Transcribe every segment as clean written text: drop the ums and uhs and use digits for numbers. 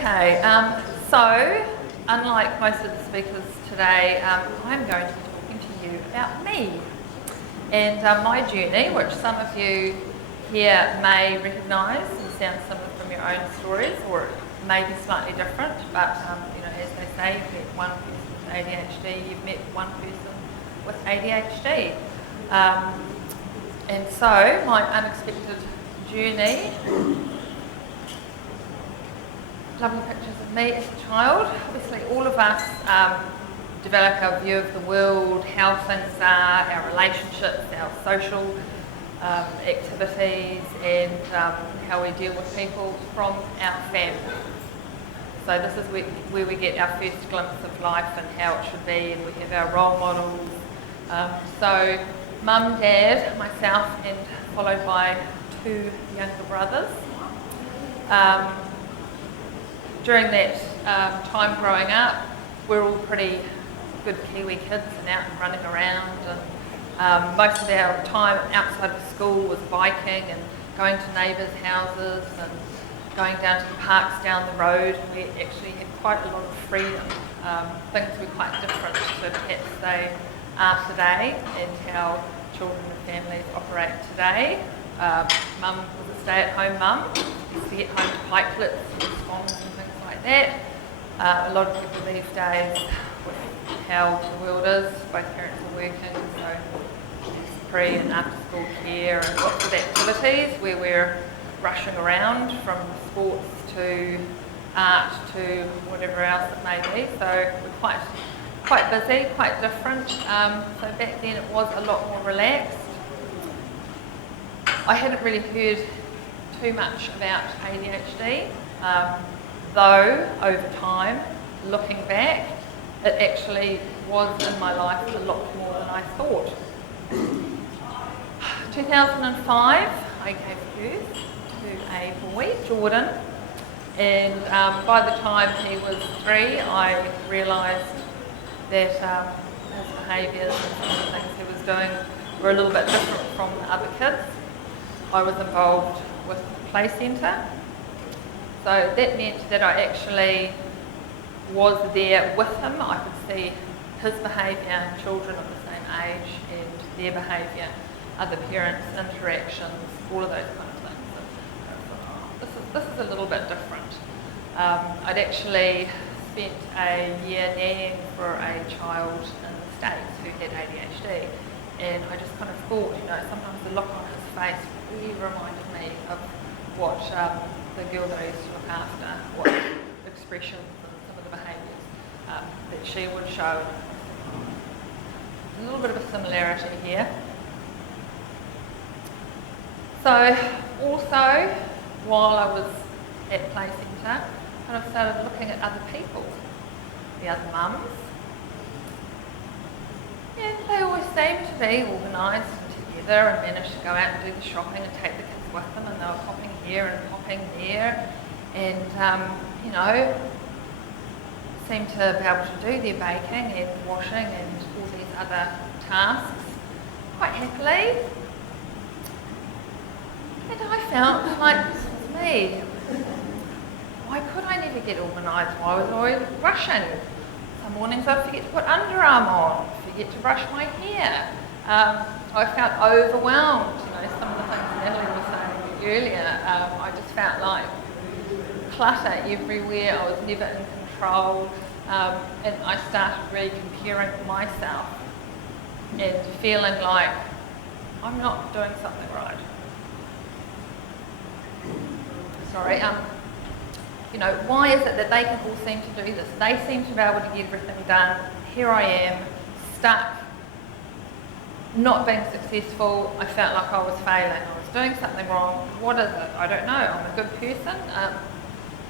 Okay, so unlike most of the speakers today, I'm going to be talking to you about me and my journey, which some of you here may recognise and sound similar from your own stories, or it may be slightly different, but you know, as they say, you've met one person with ADHD, you've met one person with ADHD. And so my unexpected journey, lovely pictures of me as a child. Obviously all of us develop our view of the world, how things are, our relationships, our social activities, and how we deal with people from our family. So this is where we get our first glimpse of life and how it should be, and we have our role models. So mum, dad, myself, and followed by two younger brothers. During that time growing up, we're all pretty good Kiwi kids and out and running around, and most of our time outside of school was biking and going to neighbours' houses and going down to the parks down the road. We actually had quite a lot of freedom. Things were quite different to perhaps they are today and how children and families operate today. Mum was a stay-at-home mum, used to get home to pikelets and scones and things like that. A lot of people these days, with how the world is, both parents are working, so there's pre and after school care and lots of activities where we're rushing around from sports to art to whatever else it may be. So we're quite busy, quite different. So back then it was a lot more relaxed. I hadn't really heard too much about ADHD, though over time, looking back, it actually was in my life a lot more than I thought. 2005, I gave birth to a boy, Jordan, and by the time he was 3, I realised that his behaviours and some of the things he was doing were a little bit different from the other kids. I was involved with the play centre, so that meant that I actually was there with him. I could see his behaviour, children of the same age, and their behaviour, other parents, interactions, all of those kind of things. And I thought, oh, this is a little bit different. I'd actually spent a year nannying for a child in the States who had ADHD, and I just kind of thought, you know, sometimes the look on his face really reminded me of what the girl that I used to look after, what expressions and some of the behaviours that she would show. A little bit of a similarity here. So also, while I was at play centre, I kind of started looking at other people, the other mums. And they always seemed to be organised and together and managed to go out and do the shopping and take the kids with them, and they were popping here and popping there, and you know, seemed to be able to do their baking and washing and all these other tasks quite happily. And I felt like, this was me. Why could I never get organised? Why was I always rushing? Some mornings I'd forget to put underarm on, forget to brush my hair. I felt overwhelmed, you know, some of the things Natalie was saying earlier. I just felt like clutter everywhere, I was never in control, and I started really comparing myself and feeling like I'm not doing something right. Sorry, you know, why is it that they can all seem to do this? They seem to be able to get everything done. Here I am, stuck, not being successful. I felt like I was failing. I was doing something wrong. What is it? I don't know. I'm a good person.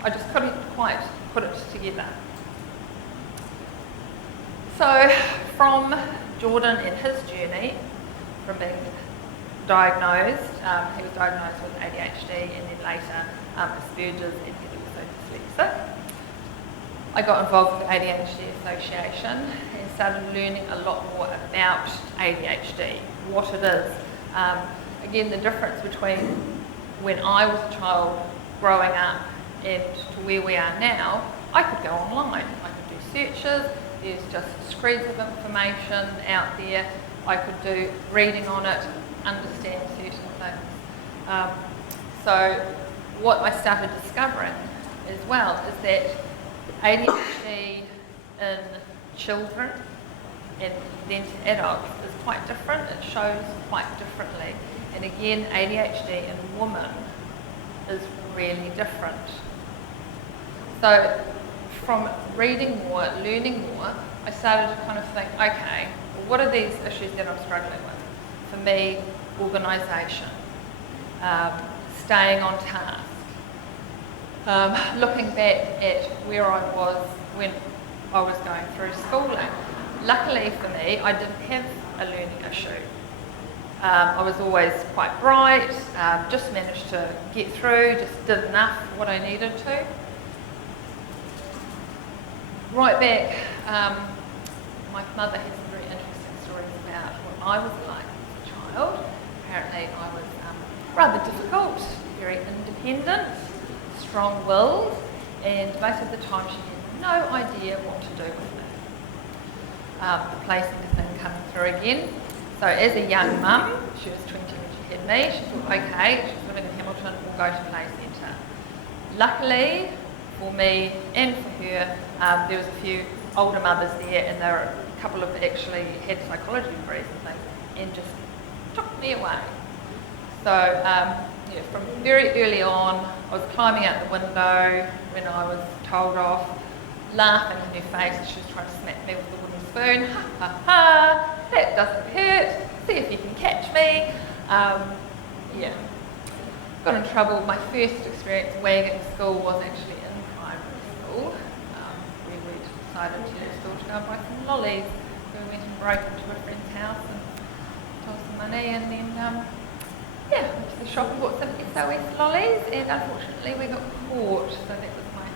I just couldn't quite put it together. So from Jordan and his journey, from being diagnosed, he was diagnosed with ADHD and then later Asperger's, and he was also dyslexic. I got involved with the ADHD Association and started learning a lot more about ADHD, what it is. Again, the difference between when I was a child growing up and to where we are now, I could go online. I could do searches. There's just screeds of information out there. I could do reading on it, understand certain things. So what I started discovering as well is that ADHD in children and then to adults is quite different. It shows quite differently. And again, ADHD in women is really different. So from reading more, learning more, I started to kind of think, okay, well, what are these issues that I'm struggling with? For me, organisation, staying on task, looking back at where I was when I was going through schooling. Luckily for me, I didn't have a learning issue. I was always quite bright, just managed to get through, just did enough what I needed to. Right back, my mother has some very interesting stories about what I was like as a child. Apparently I was rather difficult, very independent, strong-willed, and most of the time she had no idea what to do with me. The placing thing coming through again. So as a young mum, she was 20 when she had me, she thought, okay, she's living in Hamilton, we'll go to play centre. Luckily for me and for her, there was a few older mothers there, and there were a couple of actually had psychology degrees and things, and just took me away. So yeah, from very early on, I was climbing out the window when I was told off, laughing in her face as she was trying to smack me with a wooden spoon. Ha ha ha, that doesn't hurt, see if you can catch me. Yeah, got in trouble. My first experience wagging school was actually in primary school, where we decided to use school to go and buy some lollies. We went and broke into a friend's house and stole some money, and then yeah, went to the shop and bought some SOS lollies, and unfortunately we got caught, so that was my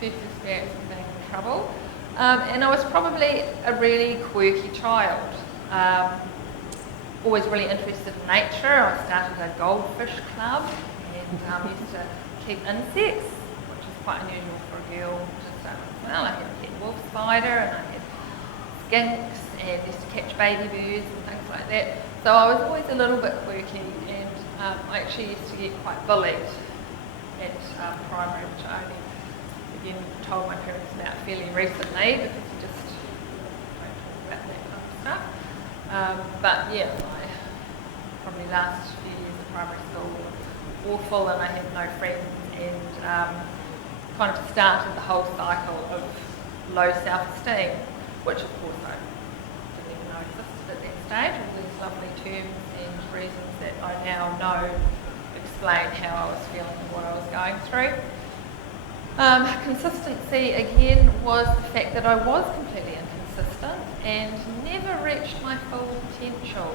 first experience of being in trouble. And I was probably a really quirky child. Always really interested in nature. I started a goldfish club and used to keep insects, which is quite unusual for a girl to start with. Well, I had a pet wolf spider and I had skinks and used to catch baby birds and things like that. So I was always a little bit quirky, and I actually used to get quite bullied at primary, which I only again told my parents about fairly recently because you just don't talk about that kind of stuff. But yeah, my probably last few years of primary school were awful, and I had no friends, and kind of started the whole cycle of low self-esteem, which of course I didn't even know existed at that stage. All these lovely terms and reasons that I now know explain how I was feeling and what I was going through. Consistency again was the fact that I was completely inconsistent and never reached my full potential.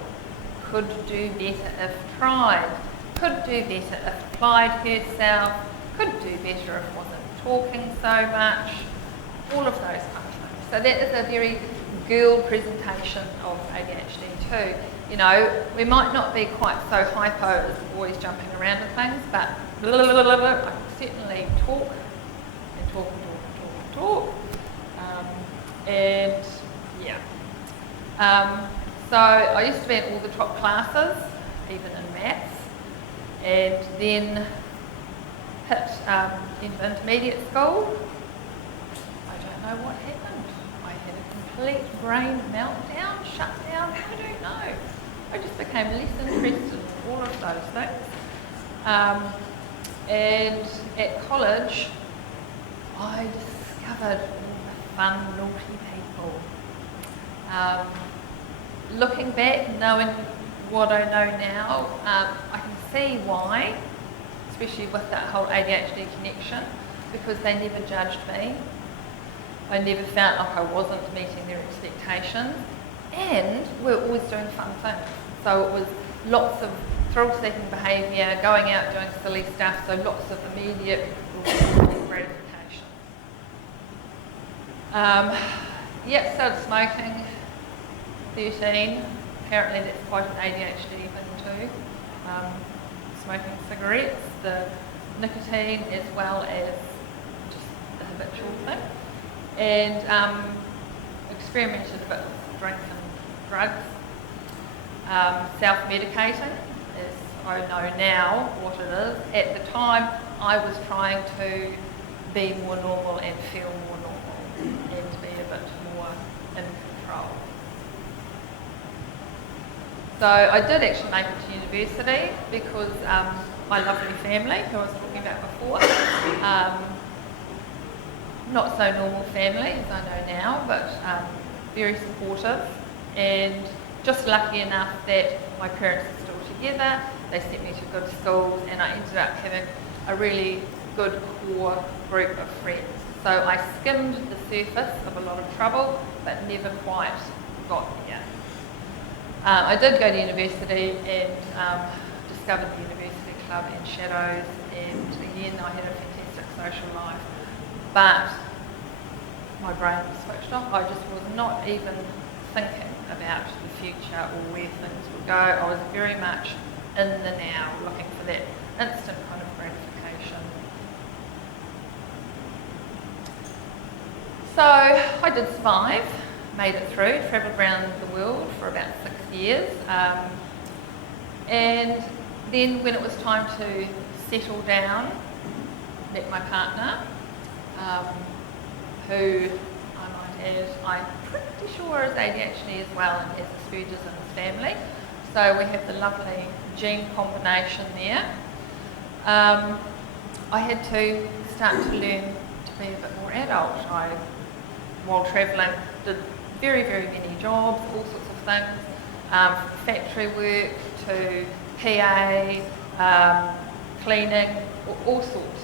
Could do better if tried, could do better if applied herself, could do better if wasn't talking so much, all of those kind of things. So that is a very girl presentation of ADHD too. You know, we might not be quite so hypo as the boys jumping around and things, but I can certainly talk and talk and talk and talk and talk. And yeah. So I used to be in all the top classes, even in maths, and then hit into intermediate school. I don't know what happened. I had a complete brain meltdown, shutdown, I don't know. I just became less interested in all of those things. And at college, I discovered all the fun, naughty people. Looking back, knowing what I know now, I can see why, especially with that whole ADHD connection, because they never judged me. I never felt like I wasn't meeting their expectations, and we're always doing fun things. So it was lots of thrill-seeking behaviour, going out doing silly stuff, so lots of immediate gratification. Yep, started smoking, 13. Apparently that's quite an ADHD thing too. Smoking cigarettes, the nicotine as well as just the habitual thing, and experimented a bit with drink and drugs, self-medicating, as I know now what it is. At the time, I was trying to be more normal and feel more normal and be a bit more in control. So I did actually make it to university because my lovely family, who I was talking about before, not so normal family as I know now, but very supportive, and just lucky enough that my parents are still together. They sent me to good schools, and I ended up having a really good core group of friends. So I skimmed the surface of a lot of trouble, but never quite got there. I did go to university and discovered the university club and Shadows, and again I had a fantastic social life, but my brain was switched off. I just was not even thinking about the future or where things would go. I was very much in the now, looking for that instant kind of gratification. So I did survive, made it through, travelled around the world for about 6 years, and then when it was time to settle down, met my partner, who I might add, I'm pretty sure is ADHD as well and has Asperger's in his family. So we have the lovely gene combination there. I had to start to learn to be a bit more adult. I, while travelling, did very, very many jobs, all sorts of things, from factory work to PA, cleaning, all sorts,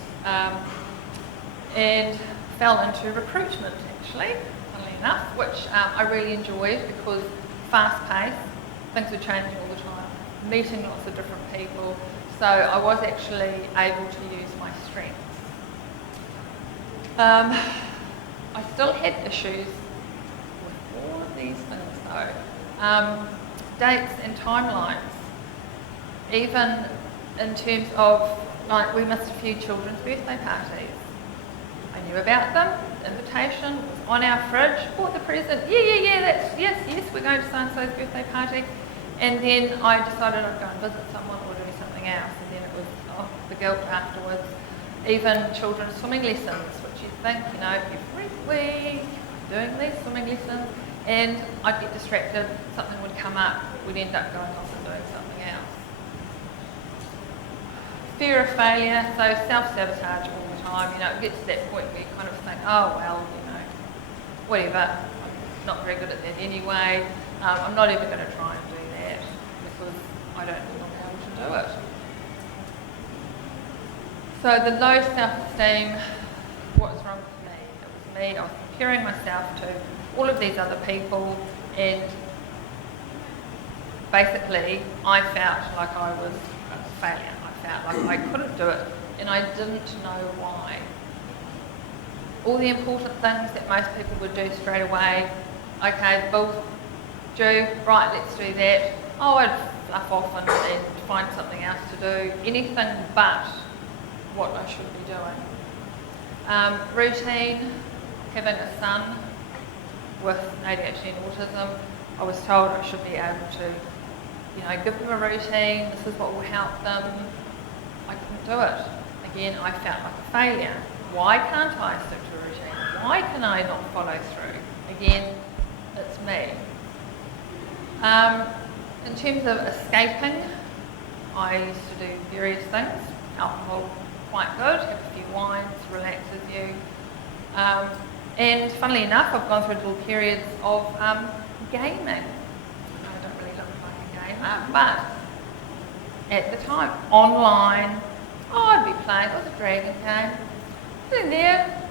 and fell into recruitment actually, funnily enough, which I really enjoyed because fast-paced, things were changing all the time, meeting lots of different people, so I was actually able to use my strengths. I still had issues with all of these things though. Dates and timelines, even in terms of, like, we missed a few children's birthday parties. I knew about them, the invitation was on our fridge, bought the present, yes, we're going to so-and-so's birthday party. And then I decided I'd go and visit someone or do something else, and then it was, the guilt afterwards. Even children's swimming lessons, which you think, every week, doing these swimming lessons, and I'd get distracted, something would come up, we'd end up going off and doing something else. Fear of failure, so self-sabotage all the time, it gets to that point where you kind of think, oh well, whatever, I'm not very good at that anyway, I'm not even going to try and do that because I don't think I'll be able to do it. So the low self-esteem, what was wrong with me? It was me, I was comparing myself to all of these other people, and basically I felt like I was a failure. I felt like I couldn't do it, and I didn't know why. All the important things that most people would do straight away, okay, bills due, right, let's do that. Oh, I'd fluff off and find something else to do, anything but what I should be doing. Routine, having a son with ADHD and autism, I was told I should be able to, give them a routine, this is what will help them. I couldn't do it. Again, I felt like a failure. Why can't I stick to a routine? Why can I not follow through? Again, it's me. In terms of escaping, I used to do various things. Alcohol, quite good, have a few wines, relaxes you. And funnily enough, I've gone through little periods of gaming. I don't really look like a gamer, but at the time, online, I'd be playing, it was a dragon game, sitting there,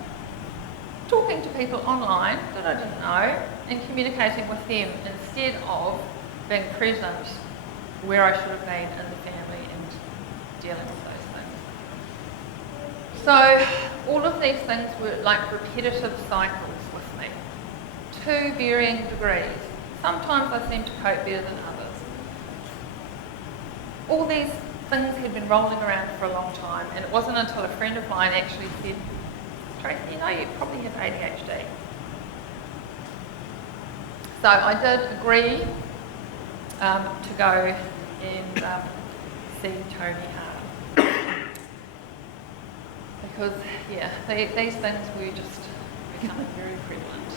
talking to people online that I didn't know, and communicating with them instead of being present where I should have been in the family and dealing with those things. So all of these things were like repetitive cycles with me, to varying degrees. Sometimes I seem to cope better than others. All these things had been rolling around for a long time, and it wasn't until a friend of mine actually said, Tracey, you know, you probably have ADHD. So I did agree to go and see Tony Hart. Because, yeah, these things were just becoming very prevalent.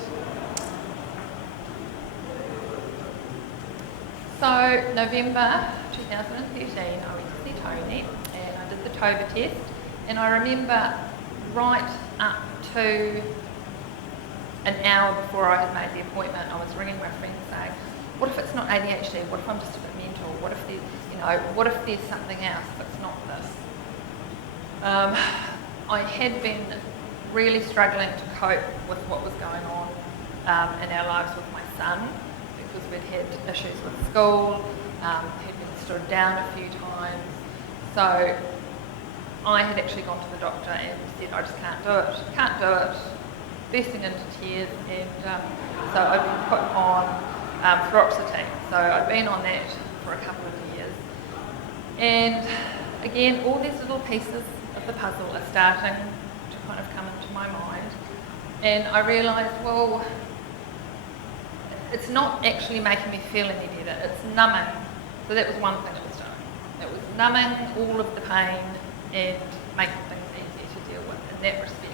So, November 2013, I went to see Tony and I did the TOBA test, and I remember right up to an hour before I had made the appointment, I was ringing my friend saying, what if it's not ADHD? What if I'm just a bit mental? What if there's, what if there's something else that's not this? I had been really struggling to cope with what was going on in our lives with my son, because we'd had issues with school, he'd been stood down a few times. So I had actually gone to the doctor and said, I just can't do it, bursting into tears, and so I'd been put on fluoxetine. So I'd been on that for a couple of years. And again, all these little pieces of the puzzle are starting to kind of come into my mind. And I realised, well, it's not actually making me feel any better, it's numbing. So that was one thing it was doing. It was numbing all of the pain and making things easier to deal with in that respect.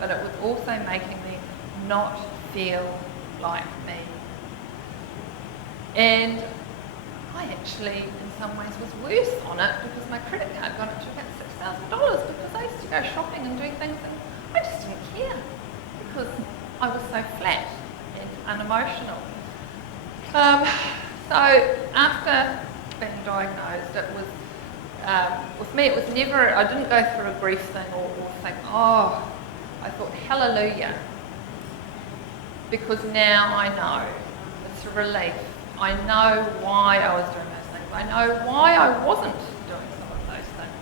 But it was also making me not feel like me. And I actually, in some ways, was worse on it because my credit card got up to about $6,000 because I used to go shopping and do things and I just didn't care because I was so flat and unemotional. So after being diagnosed, it was, with me, it was never, I didn't go through a grief thing or think, oh, I thought, hallelujah, because now I know. It's a relief. I know why I was doing those things. I know why I wasn't doing some of those things.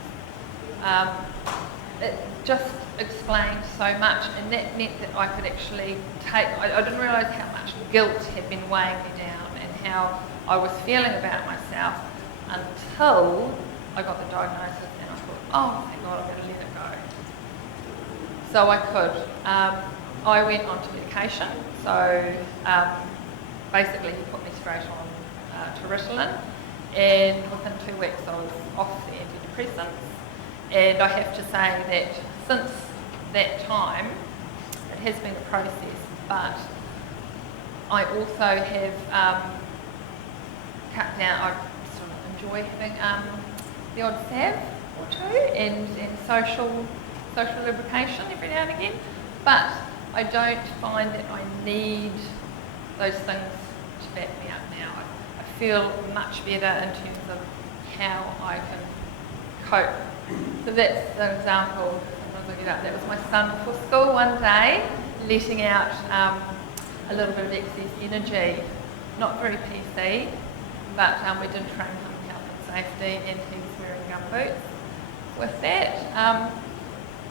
It just explained so much, and that meant that I could actually take, I didn't realise how much guilt had been weighing me down and how I was feeling about myself until I got the diagnosis, and I thought, oh, thank God, I better let it go. So I could. I went on to medication, so basically he put me straight on to Ritalin, and within 2 weeks I was off the antidepressants. And I have to say that since that time, it has been a process, but I also have cut down, I sort of enjoy having the odd salve or two and social lubrication every now and again, but I don't find that I need those things to back me up now. I feel much better in terms of how I can cope. So that's an example. Sometimes I get up, that was my son before school one day, letting out a little bit of excess energy. Not very PC, but we did train him in health and safety, and he was wearing gumboots with that.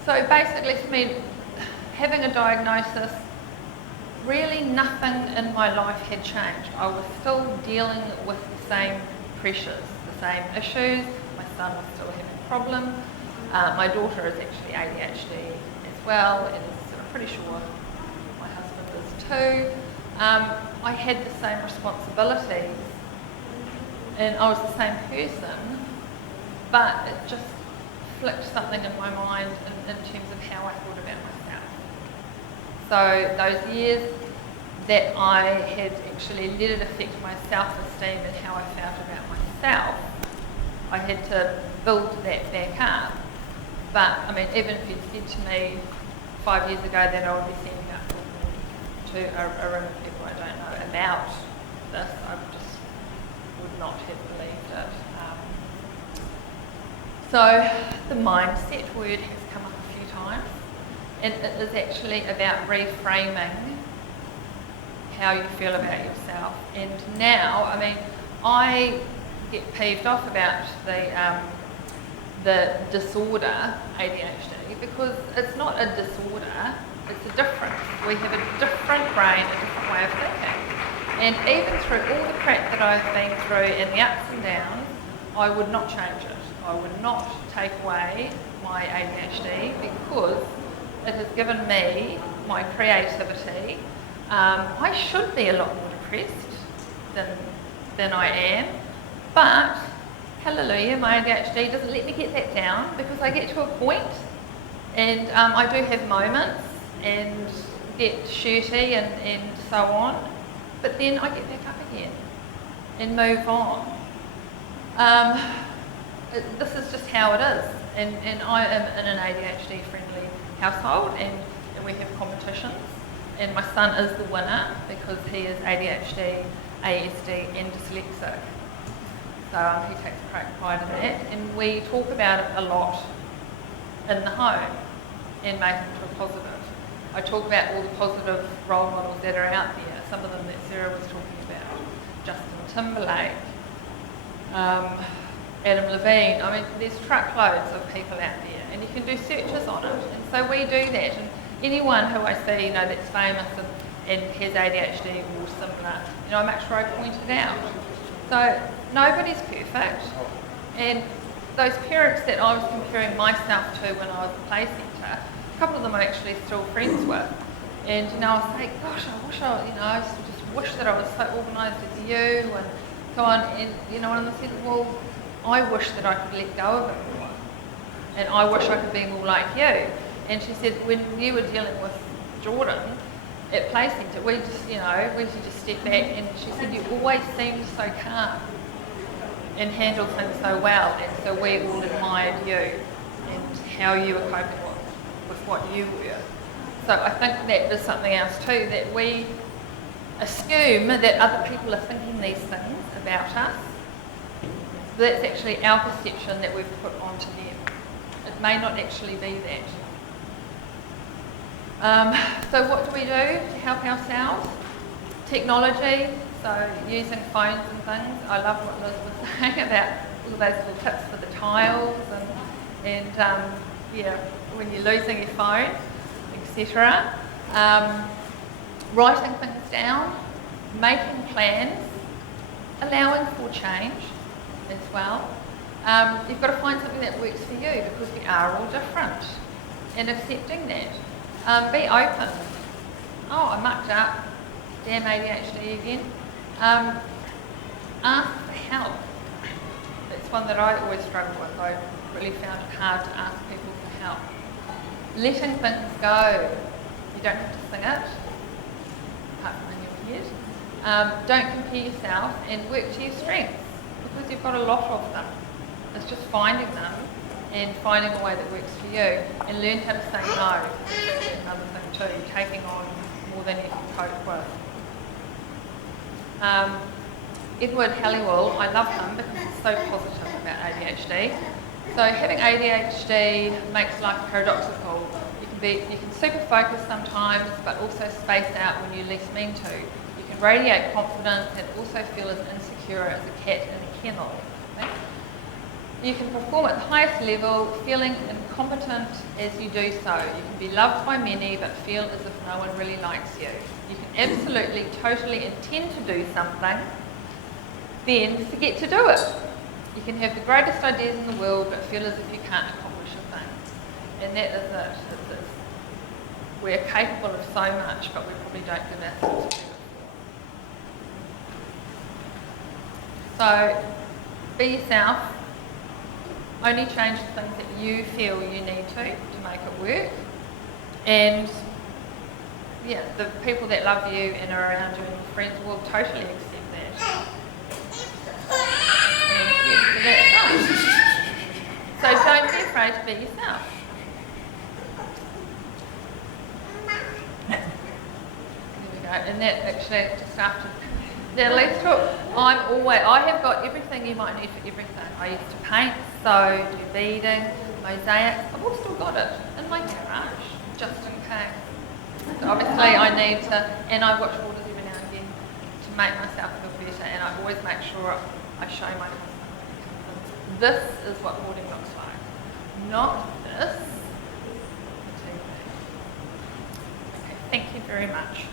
So basically for me, having a diagnosis, really nothing in my life had changed. I was still dealing with the same pressures, the same issues. My son was still having problems. My daughter is actually ADHD as well, and I'm pretty sure my husband is too. I had the same responsibilities, and I was the same person, but it just flicked something in my mind in terms of how I thought about myself. So those years that I had actually let it affect my self-esteem and how I felt about myself, I had to build that back up. But I mean, even if you'd said to me 5 years ago that I would be sending up to a room of people I don't know about this, I just would not have believed it. So the mindset word has come up a few times, and it is actually about reframing how you feel about yourself. And now, I mean, I get peeved off about the disorder ADHD, because it's not a disorder, it's a difference. We have a different brain, a different way of thinking. And even through all the crap that I've been through and the ups and downs, I would not change it. I would not take away my ADHD because it has given me my creativity. I should be a lot more depressed than I am, but hallelujah, my ADHD doesn't let me get that down because I get to a point and I do have moments and get shirty and so on, but then I get back up again and move on. This is just how it is, and I am in an ADHD friendly household, and we have competitions, and my son is the winner because he is ADHD, ASD and dyslexic, so he takes great pride in that, and we talk about it a lot in the home and make it to a positive. I talk about all the positive role models that are out there, some of them that Sarah was talking about, Justin Timberlake, Adam Levine. I mean, there's truckloads of people out there, and you can do searches on it. And so we do that. And anyone who I see, you know, that's famous and has ADHD or similar, you know, I make sure I point it out. So nobody's perfect. And those parents that I was comparing myself to when I was a play centre, a couple of them I'm actually still friends with. And, you know, I say, gosh, I wish I just wish that I was so organised as you and so on. And, you know, and I said, well, I wish that I could let go of it more. And I wish I could be more like you. And she said, when you were dealing with Jordan at Play Centre, we just step back, and she said, you always seemed so calm and handled things so well. And so we all admired you and how you were coping with what you were. So I think that is something else too, that we assume that other people are thinking these things about us. That's actually our perception that we've put onto them. It may not actually be that. So what do we do to help ourselves? Technology, so using phones and things. I love what Liz was saying about all those little tips for the tiles and when you're losing your phone, etc. Writing things down, making plans, allowing for change as well. You've got to find something that works for you because we are all different, and accepting that. Be open. Oh, I mucked up. Damn ADHD again. Ask for help. That's one that I always struggle with. I really found it hard to ask people for help. Letting things go. You don't have to sing it, apart from in your head. Don't compare yourself and work to your strengths because you've got a lot of them. It's just finding them and finding a way that works for you, and learn how to say no. That's another thing too, taking on more than you can cope with. Edward Halliwell, I love him because he's so positive about ADHD. So having ADHD makes life paradoxical. You can super focus sometimes, but also space out when you least mean to. You can radiate confidence and also feel as insecure as a cat in a kennel. Okay? You can perform at the highest level, feeling incompetent as you do so. You can be loved by many, but feel as if no one really likes you. You can absolutely, totally intend to do something, then forget to do it. You can have the greatest ideas in the world, but feel as if you can't accomplish a thing. And that is it. We're capable of so much, but we probably don't give ourselves credit for. So, be yourself. Only change the things that you feel you need to make it work. And yeah, the people that love you and are around you and your friends will totally accept that. And yeah, so that's so don't be afraid to be yourself. There we go. And that actually just after the let's talk. I have got everything you might need for everything. I used to paint, sew, do beading, mosaics. I've all still got it in my garage, just in case. So obviously I need to, and I watch waters every now and again to make myself feel better, and I always make sure I show my confidence. This is what hoarding looks like, not this. Okay, thank you very much.